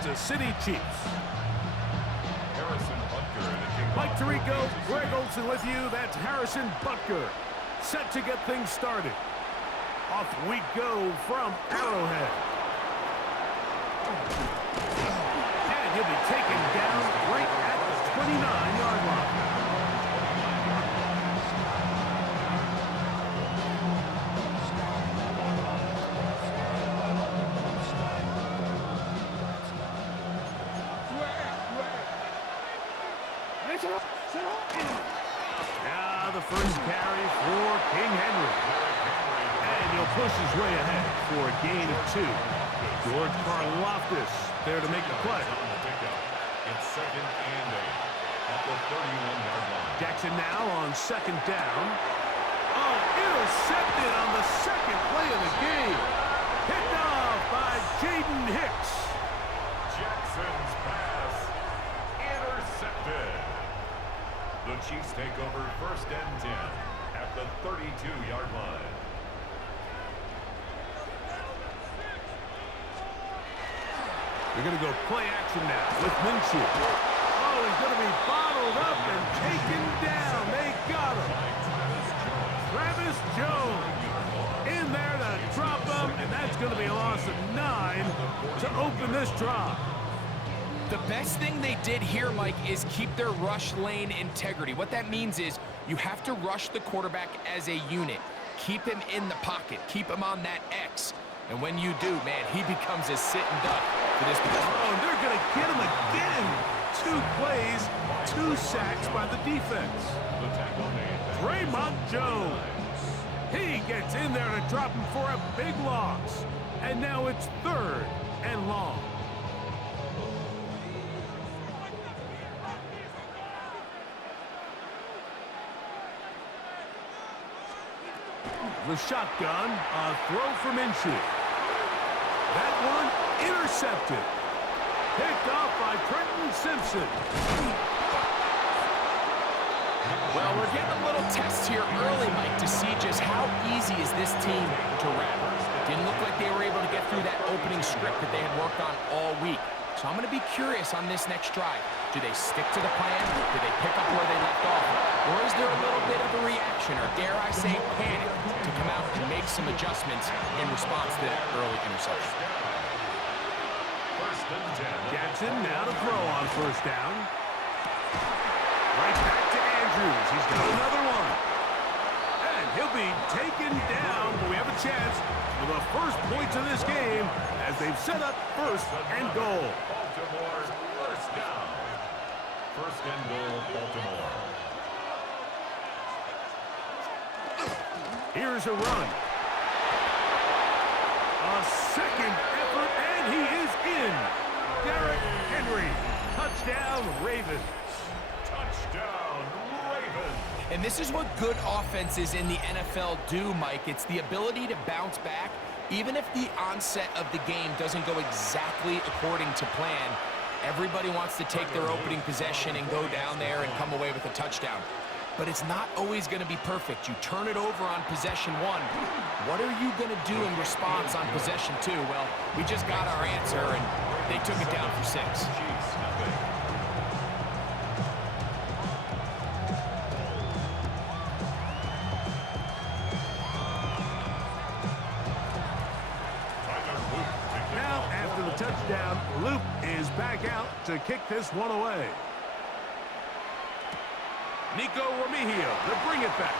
Kansas City Chiefs. Mike Tirico, Greg Olsen with you. That's Harrison Butker, set to get things started. Off we go from Arrowhead. And he'll be taken down right at the 29-yard line. Now the first carry for King Henry. And he'll push his way ahead for a gain of 2. George Karlaftis there to make the play. It's 2nd and 8 at the 31-yard line. Jackson now on 2nd down. Oh, intercepted on the 2nd play of the game. Picked off by Jaden Hicks. Jackson's pass intercepted. The Chiefs take over 1st and 10 at the 32-yard line. They're going to go play action now with Minshew. Oh, he's going to be bottled up and taken down. They got him. Travis Jones in there to drop him, and that's going to be a loss of 9 to open this drive. The best thing they did here, Mike, is keep their rush lane integrity. What that means is you have to rush the quarterback as a unit. Keep him in the pocket. Keep him on that X. And when you do, man, he becomes a sitting duck for this position. Oh, and they're going to get him again. 2 plays, 2 sacks by the defense. Draymond Jones. He gets in there to drop him for a big loss. And now it's 3rd and long. The shotgun, a throw from Minshew. That one intercepted. Picked off by Trenton Simpson. Well, we're getting a little test here early, Mike, to see just how easy is this team to wrap. Didn't look like they were able to get through that opening script that they had worked on all week. So I'm going to be curious on this next drive. Do they stick to the plan? Do they pick up where they left off? Or is there a little bit of a reaction, or dare I say panic, to come out and make some adjustments in response to that early interception? Jackson now to throw on 1st down. Right back to Andrews. He's got another one. And he'll be taken down, but we have a chance for the first points of this game as they've set up 1st and goal. Baltimore 1st down. 1st and goal, Baltimore. Here's a run. A 2nd effort, and he is in. Derrick Henry. Touchdown, Ravens. Touchdown, Ravens. And this is what good offenses in the NFL do, Mike. It's the ability to bounce back, even if the onset of the game doesn't go exactly according to plan. Everybody wants to take their opening possession and go down there and come away with a touchdown. But it's not always going to be perfect. You turn it over on possession 1. What are you going to do in response on possession 2? Well, we just got our answer, and they took it down for 6. Now, after the touchdown, Loop is back out to kick this one away. Nico Remigio to bring it back.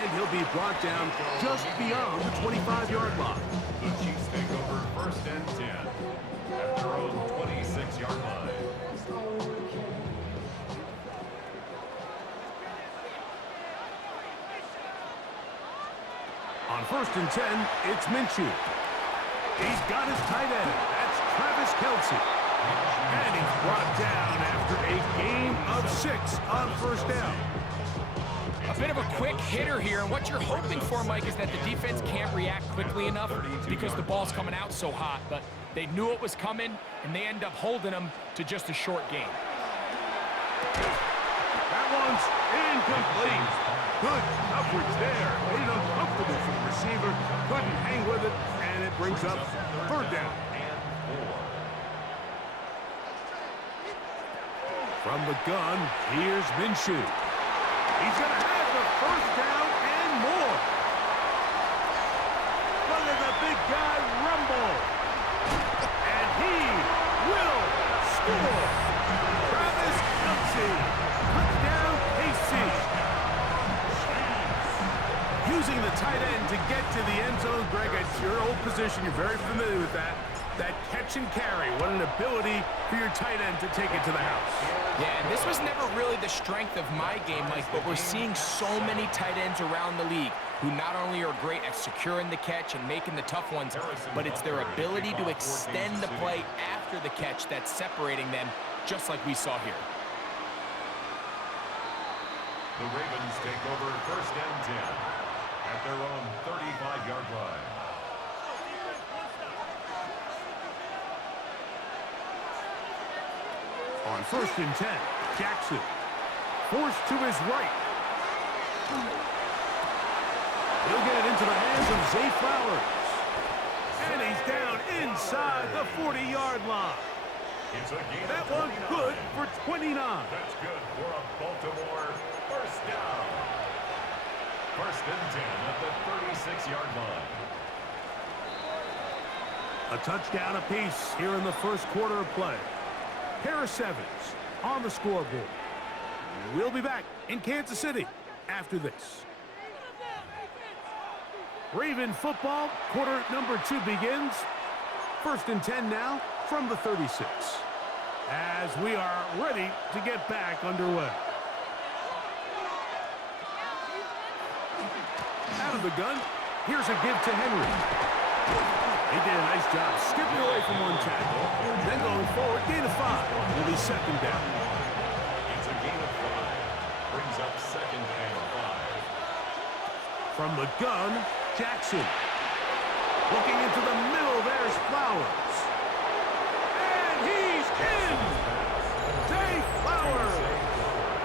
And he'll be brought down just beyond the 25-yard line. The Chiefs take over 1st and 10 at their own 26-yard line. On 1st and 10, it's Minshew. He's got his tight end. That's Travis Kelce. And he's brought down after a gain of 6 on 1st down. A bit of a quick hitter here, and what you're hoping for, Mike, is that the defense can't react quickly enough because the ball's coming out so hot, but they knew it was coming, and they end up holding them to just a short gain. That one's incomplete. Good coverage there. Made it uncomfortable for the receiver. Couldn't hang with it, and it brings up 3rd down. From the gun, here's Minshew. He's going to have the first down and more. Look at the big guy rumble. And he will score. Travis Kelce. Touchdown, KC. Using the tight end to get to the end zone. Greg, it's your old position. You're very familiar with that. That catch and carry. What an ability for your tight end to take it to the house. Yeah, and this was never really the strength of my game, Mike, but we're seeing so many tight ends around the league who not only are great at securing the catch and making the tough ones, but it's their ability to extend the play after the catch that's separating them, just like we saw here. The Ravens take over first and 10 at their own 35-yard line. On first and 10, Jackson. Forced to his right. He'll get it into the hands of Zay Flowers. And he's down inside the 40-yard line. That one good for 29. That's good for a Baltimore first down. First and 10 at the 36-yard line. A touchdown apiece here in the first quarter of play. Harris Evans on the scoreboard. We'll be back in Kansas City after this. Raven football, quarter number 2 begins. First and 10 now from the 36. As we are ready to get back underway. Out of the gun, here's a give to Henry. He did a nice job skipping away from one tackle. Then going forward, gain of 5 will be second down. It's a gain of 5. Brings up second and 5. From the gun, Jackson. Looking into the middle, there's Flowers. And he's in! Zay Flowers!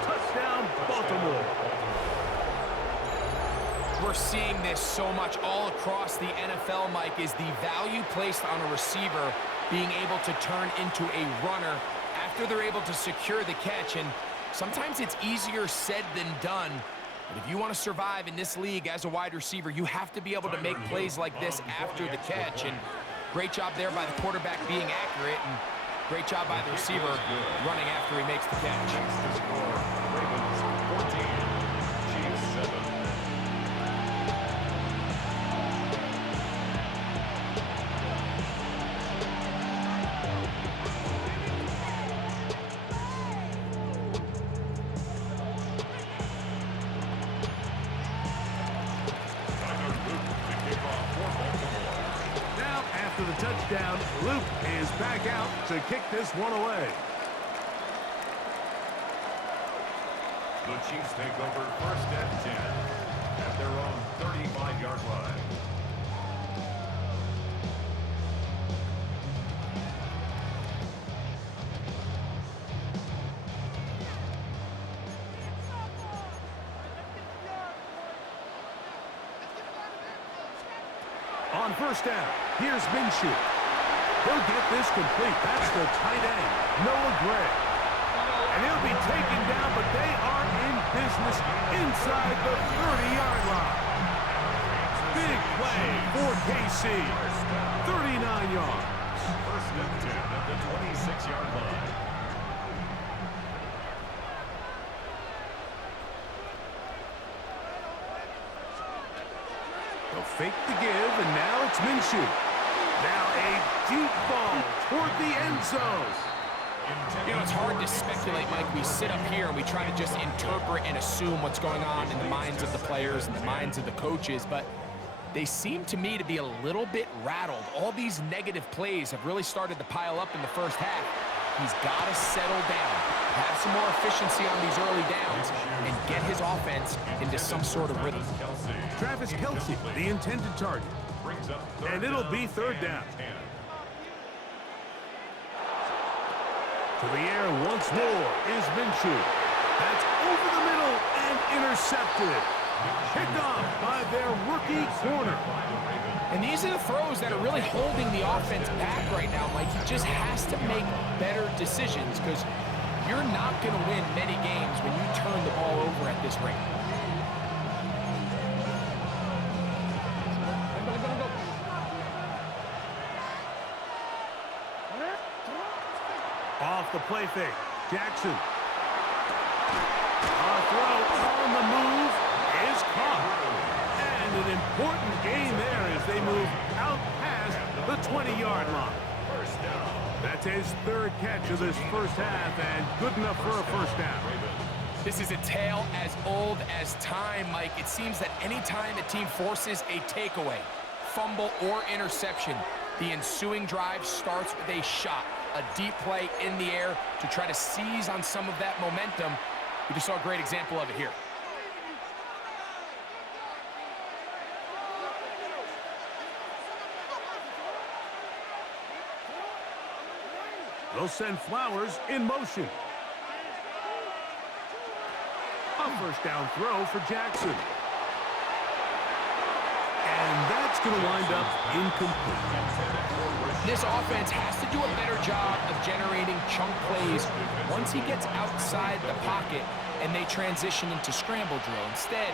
Touchdown, Baltimore. We're seeing this so much all across the NFL, Mike, is the value placed on a receiver being able to turn into a runner after they're able to secure the catch. And sometimes it's easier said than done. But if you want to survive in this league as a wide receiver, you have to be able to make plays like this after the catch. And great job there by the quarterback being accurate, and great job by the receiver running after he makes the catch. Ravens 14, Chiefs 7. After the touchdown, Luke is back out to kick this one away. The Chiefs take over first and 10 at their own 35-yard line. On first down, here's Minshew. He'll get this complete. That's the tight end, Noah Gray. And he'll be taken down, but they are in business inside the 30-yard line. Big play for KC. 39 yards. First and 10 at the 26-yard line. They'll fake the give, and now it's Minshew. Now a deep ball toward the end zone. You know, it's hard to speculate, Mike. We sit up here and we try to just interpret and assume what's going on in the minds of the players and the minds of the coaches, but they seem to me to be a little bit rattled. All these negative plays have really started to pile up in the first half. He's got to settle down, have some more efficiency on these early downs, and get his offense into some sort of rhythm. Travis Kelce, the intended target. And it'll be third down. To the air once more is Minshew. That's over the middle and intercepted. Picked off by their rookie corner. And these are the throws that are really holding the offense back right now, Mike. He just has to make better decisions because you're not going to win many games when you turn the ball over at this rate. Off the play fake. Jackson. A throw on the move is caught. And an important gain there as they move out past the 20-yard line. That's his third catch of this first half and good enough for a first down. This is a tale as old as time, Mike. It seems that anytime a team forces a takeaway, fumble, or interception, the ensuing drive starts with a shot, a deep play in the air to try to seize on some of that momentum. We just saw a great example of it here. They'll send Flowers in motion. A first down throw for Jackson. And that's going to wind up incomplete. This offense has to do a better job of generating chunk plays once he gets outside the pocket and they transition into scramble drill. Instead,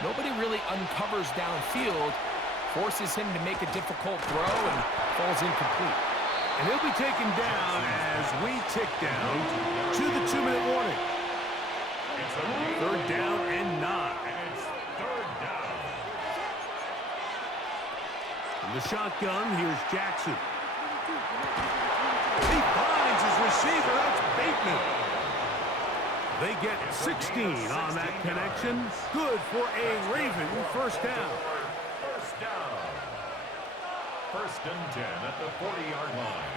nobody really uncovers downfield, forces him to make a difficult throw, and falls incomplete. And he'll be taken down as we tick down to the 2-minute warning. Third down and 9. From the shotgun, here's Jackson. He finds his receiver. That's Bateman. They get 16 on that connection. Good for a Raven first down. First and 10 at the 40-yard line.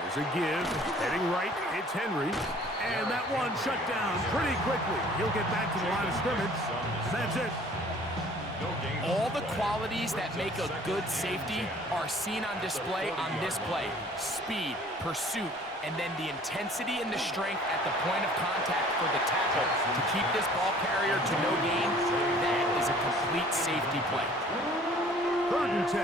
There's a give. Heading right, it's Henry. And that one shut down pretty quickly. He'll get back to the line of scrimmage. That's it. All the qualities that make a good safety are seen on display on this play. Speed, pursuit, and then the intensity and the strength at the point of contact for the tackle to keep this ball carrier to no gain. That is a complete safety play. Third and 10.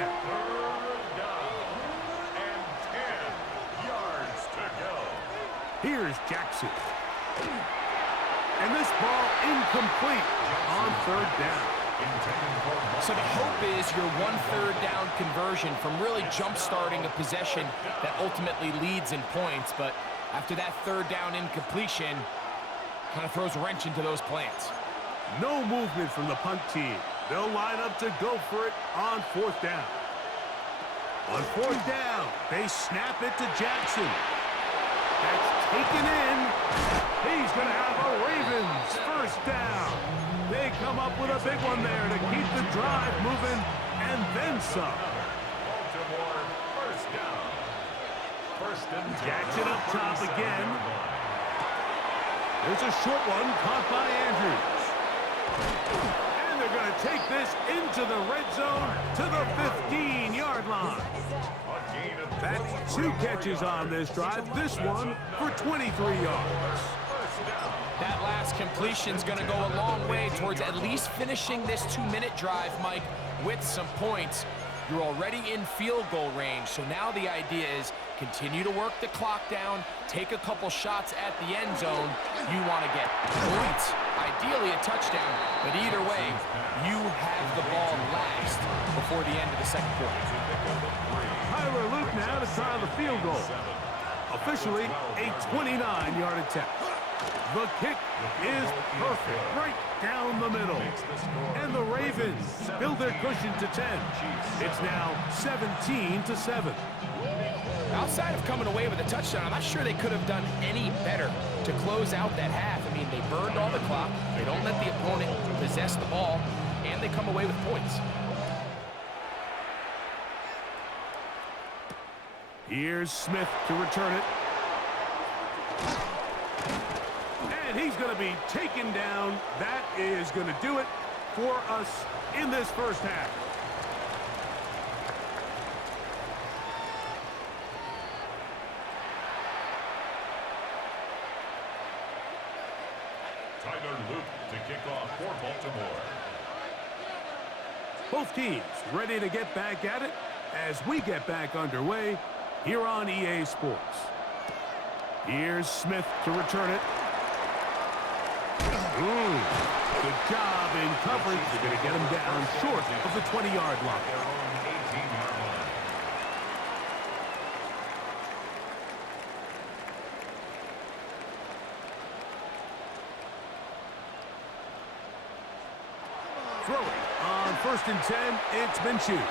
And 10 yards to go. Here's Jackson. And this ball incomplete on third down. So the hope is your 1/3 down conversion from really jump-starting a possession that ultimately leads in points. But after that third down incompletion, kind of throws a wrench into those plans. No movement from the punt team. They'll line up to go for it on fourth down. On fourth down, they snap it to Jackson. That's taken in. He's going to have a Ravens first down. They come up with a big one there to keep the drive moving and then some. Baltimore first down. First and 10. Jackson up top again. There's a short one caught by Andrews. And they're going to take this into the red zone to the 15-yard line. That's 2 catches on this drive. This one for 23 yards. That last completion is going to go a long way towards at least finishing this 2-minute drive, Mike, with some points. You're already in field goal range, so now the idea is continue to work the clock down, take a couple shots at the end zone. You want to get points, ideally a touchdown, but either way, you have the ball last before the end of the second quarter. Tyler Luke now to try the field goal. Officially a 29-yard attempt. The kick is perfect, right down the middle. And the Ravens build their cushion to 10. It's now 17-7. Outside of coming away with a touchdown, I'm not sure they could have done any better to close out that half. I mean, they burned all the clock, they don't let the opponent possess the ball, and they come away with points. Here's Smith to return it. And he's going to be taken down. That is going to do it for us in this first half. Tyler Luke to kickoff for Baltimore. Both teams ready to get back at it as we get back underway here on EA Sports. Here's Smith to return it. Ooh, good job in coverage. They're going to get him down short of the 20-yard line. Their own 18-yard line. Throwing on 1st and 10, it's Minshew.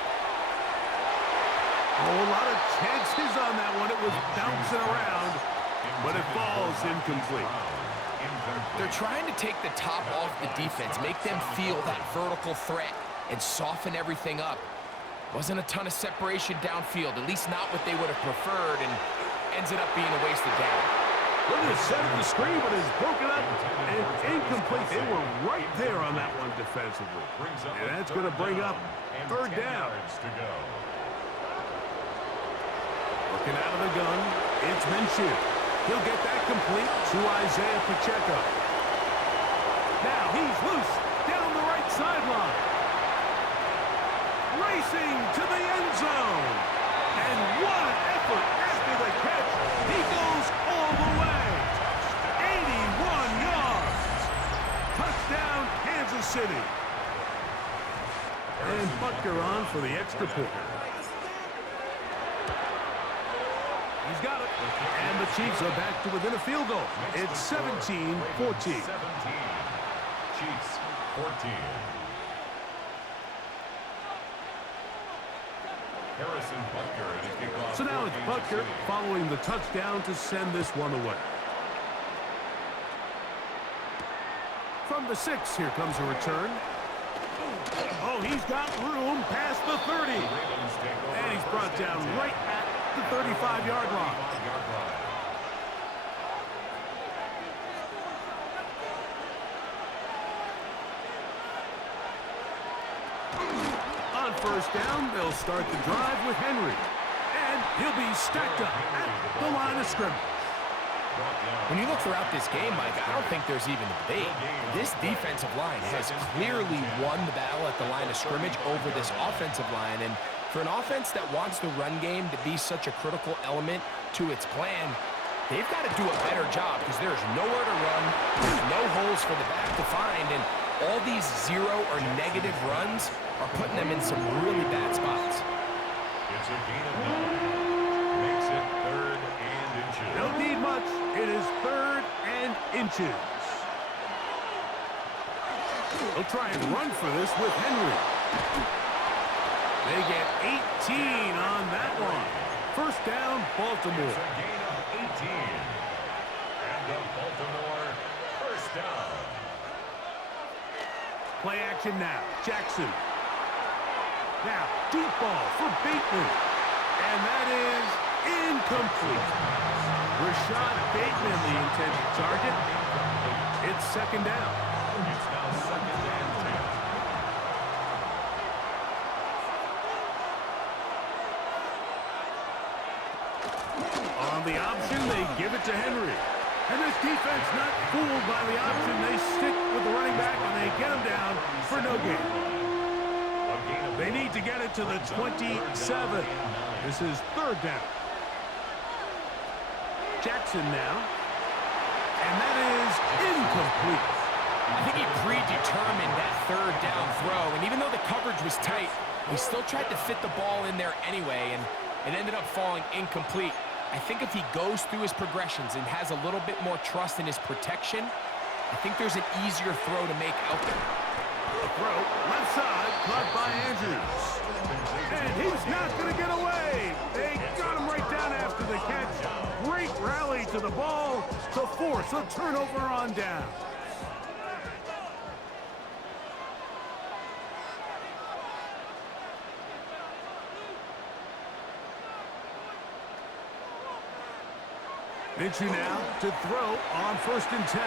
Oh, a lot of chances on that one. It was bouncing around, but it falls incomplete. They're trying to take the top off the defense, make them feel that vertical threat, and soften everything up. Wasn't a ton of separation downfield, at least not what they would have preferred, and ends up being a wasted down. Look at the set of the screen, but it's broken up and incomplete. They were right there on that one defensively. And that's going to bring up 3rd down. Looking out of the gun, it's Minshew. He'll get that complete to Isaiah Pacheco. Now he's loose down the right sideline. Racing to the end zone. And what an effort after the catch. He goes all the way. 81 yards. Touchdown, Kansas City. And Butker on for the extra point. He's got it. And the Chiefs are back to within a field goal. It's 17-14. 17. Chiefs 14. Harrison Butker to kick off. So now it's Butker following the touchdown to send this one away. From the 6, here comes a return. Oh, he's got room past the 30. And he's brought down right at the 35-yard line. On 1st down, they'll start the drive with Henry. And he'll be stacked up at the line of scrimmage. When you look throughout this game, Mike, I don't think there's even a debate. This defensive line has clearly won the battle at the line of scrimmage over this offensive line. And for an offense that wants the run game to be such a critical element to its plan, they've got to do a better job because there's nowhere to run, there's no holes for the back to find, and all these 0 or negative runs are putting them in some really bad spots. It's a gain of 9. Makes it 3rd and inches. Don't need much. It is 3rd and inches. They'll try and run for this with Henry. They get 18 on that one. 1st down, Baltimore. It's a gain of 18. And the Baltimore 1st down. Play action now. Jackson. Now, deep ball for Bateman. And that is incomplete. Rashad Bateman, the intended target. It's 2nd down. It's now 2nd and 10. On the option, they give it to Henry. And this defense not fooled by the option. They stick with the running back, and they get him down for no gain. They need to get it to the 27. This is 3rd down. Jackson now. And that is incomplete. I think he predetermined that 3rd down throw, and even though the coverage was tight, he still tried to fit the ball in there anyway, and it ended up falling incomplete. I think if he goes through his progressions and has a little bit more trust in his protection, I think there's an easier throw to make out there. A throw, left side, caught by Andrews. And he's not going to get away. They got him right down after the catch. Great rally to the ball to force a turnover on down. Minshew now to throw on 1st and 10.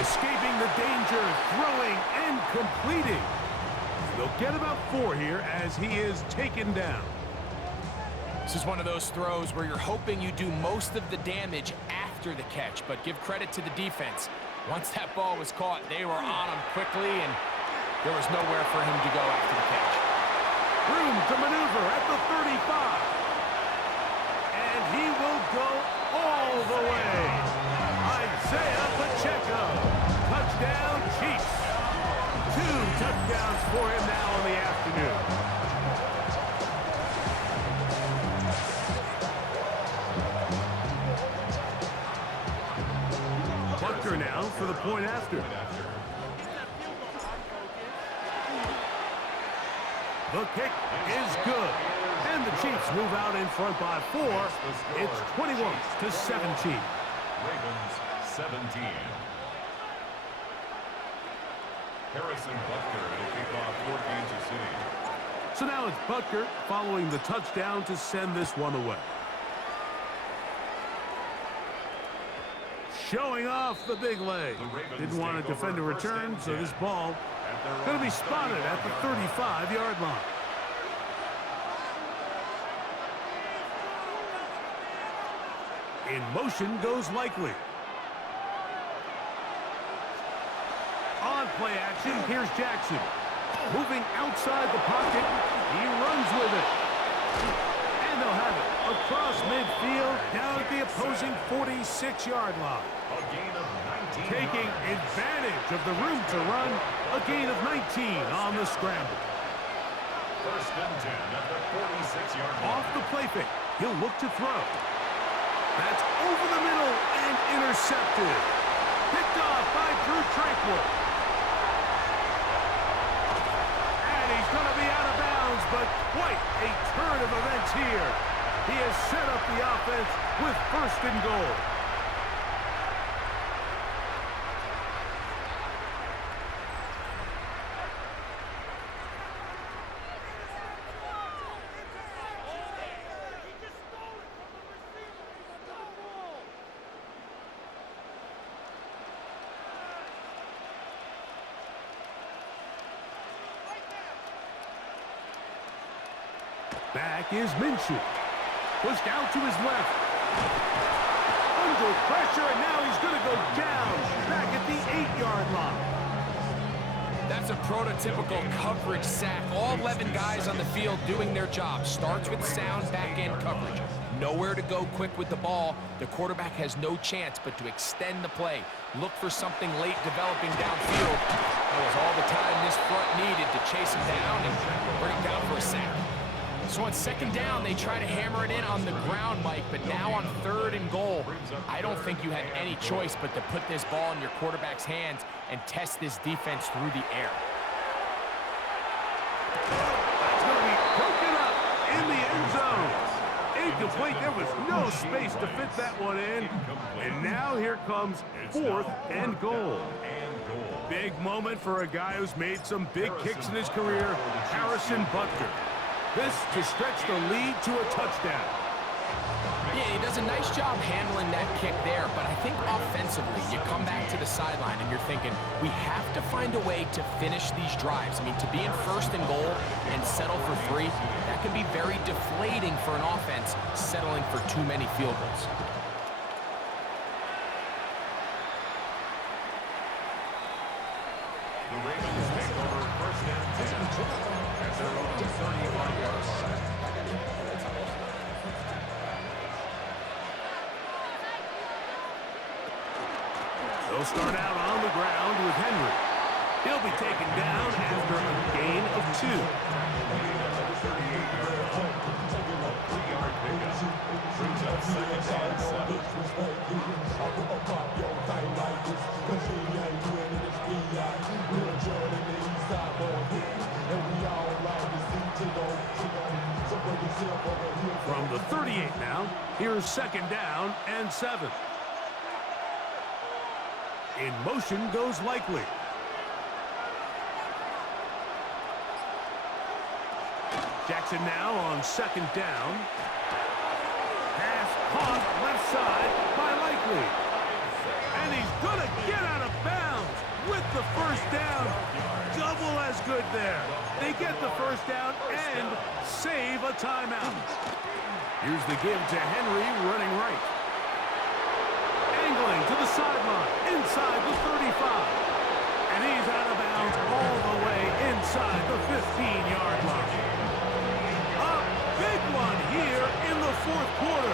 Escaping the danger, throwing and completing. They'll get about 4 here as he is taken down. This is one of those throws where you're hoping you do most of the damage after the catch, but give credit to the defense. Once that ball was caught, they were on him quickly, and there was nowhere for him to go after the catch. Room to maneuver at the 35. And he will go all the way. Isaiah Pacheco. Touchdown, Chiefs. 2 touchdowns for him now in the afternoon. Butker now for the point after. The kick is good. And the Chiefs move out in front by 4. It's 21-17. Ravens 17. Harrison Butker to kick off for Kansas City. So now it's Butker following the touchdown to send this one away. Showing off the big leg. Didn't want to defend a return, so this ball going to be spotted at the 35-yard line. In motion goes Likely. On play action, here's Jackson. Moving outside the pocket, he runs with it. And they'll have it across midfield, down at the opposing 46-yard line. A gain of 19. Taking advantage of the room to run, a gain of 19 on the scramble. First and 10 at the 46-yard line. Off the play fake, he'll look to throw. That's over the middle and intercepted. Picked off by Drew Tranquil. And he's going to be out of bounds, but quite a turn of events here. He has set up the offense with first and goal. Back is Minshew. Pushed out to his left. Under pressure, and now he's going to go down. Back at the 8-yard line. That's a prototypical coverage sack. All 11 guys on the field doing their job. Starts with sound back-end coverage. Nowhere to go quick with the ball. The quarterback has no chance but to extend the play. Look for something late developing downfield. That was all the time this front needed to chase him down and bring him down for a sack. So on second down, they try to hammer it in on the ground, Mike, but now on third and goal, I don't think you had any choice but to put this ball in your quarterback's hands and test this defense through the air. That's going to be broken up in the end zone. Incomplete. There was no space to fit that one in. And now here comes fourth and goal. Big moment for a guy who's made some big kicks in his career, Harrison Butker. This to stretch the lead to a touchdown. Yeah, he does a nice job handling that kick there, but I think offensively, you come back to the sideline and you're thinking, we have to find a way to finish these drives. I mean, to be in first and goal and settle for 3, that can be very deflating for an offense settling for too many field goals. The Ravens take over first and 10 at their own 30-yard line. They'll start out on the ground with Henry. He'll be taken down after a gain of 2. Three-yard pickup. Brings up second and 7. From the 38 now, here's second down and 7. In motion goes Likely. Jackson now on second down. Pass caught left side by Likely. And he's going to get out of bounds with the first down. Double as good there. They get the first down and save a timeout. Here's the give to Henry running right. And Dangling to the sideline, inside the 35. And he's out of bounds all the way inside the 15-yard line. A big one here in the fourth quarter.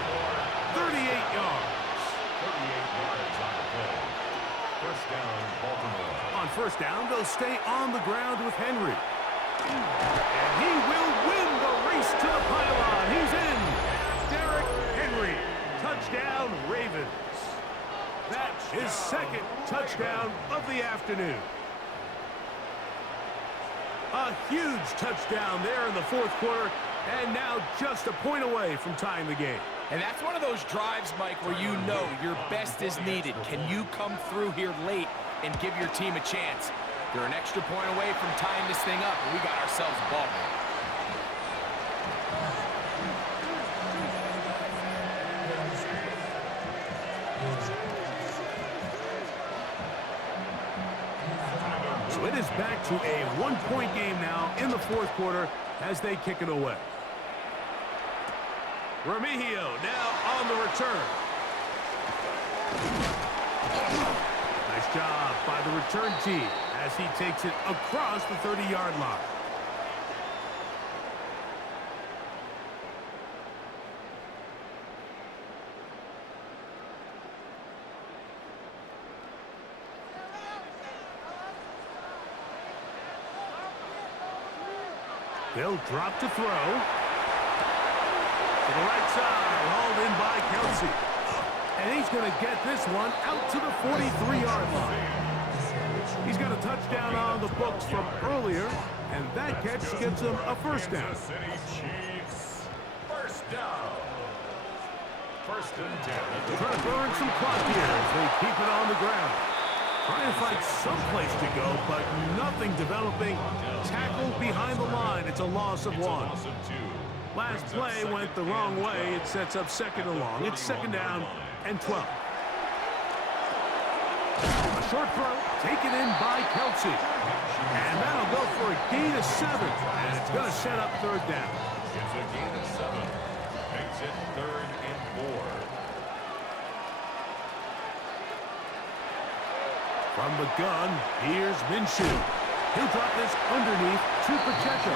38 yards. 38 yards on the play. First down, Baltimore. On first down, they'll stay on the ground with Henry. And he will win the race to the pylon. He's in. Derrick Henry. Touchdown, Ravens. That's his second touchdown of the afternoon. A huge touchdown there in the fourth quarter, and now just a point away from tying the game. And that's one of those drives, Mike, where you know your best is needed. Can you come through here late and give your team a chance? They're an extra point away from tying this thing up, and we got ourselves a ball game. So it is back to a one-point game now in the fourth quarter as they kick it away. Remigio now on the return. Nice job by the return team as he takes it across the 30-yard line. They'll drop to throw. To the right side, hauled in by Kelsey. And he's going to get this one out to the 43-yard line. He's got a touchdown on the books from earlier, and that catch gets him a first down. Kansas City Chiefs. First down. First and 10. Trying to burn some clock here as they keep it on the ground. Trying to find someplace to go, but nothing developing. Tackle behind the line. It's a loss of one. Last play went the wrong way. It sets up second and long. It's second down and 12. A short throw taken in by Kelsey. And that'll go for a gain of 7. And it's going to set up third down. It's a gain of 7. Makes it third and 4. From the gun, here's Minshew. He'll drop this underneath to Pacheco.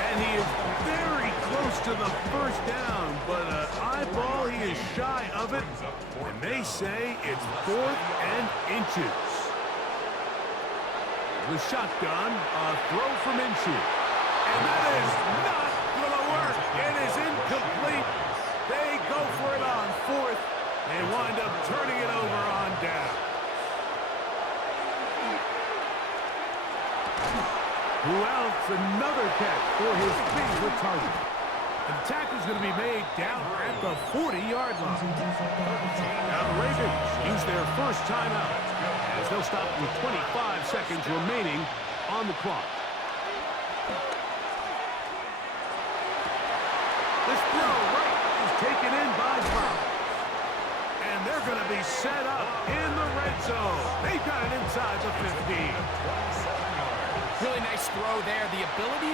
And he is very close to the first down, but an eyeball, he is shy of it. And they say it's 4th and inches. The shotgun, a throw from Minshew. And that is not going to work. It is incomplete. They go for it on 4th. They wind up turning it over on down. Who else? Another catch for his favorite target. And the tackle's going to be made down at the 40-yard line. Now the Ravens use their first timeout as they'll stop with 25 seconds remaining on the clock. This throw right is taken in by Brown. And they're going to be set up in the red zone. They've got it inside the 15. Really nice throw there. The ability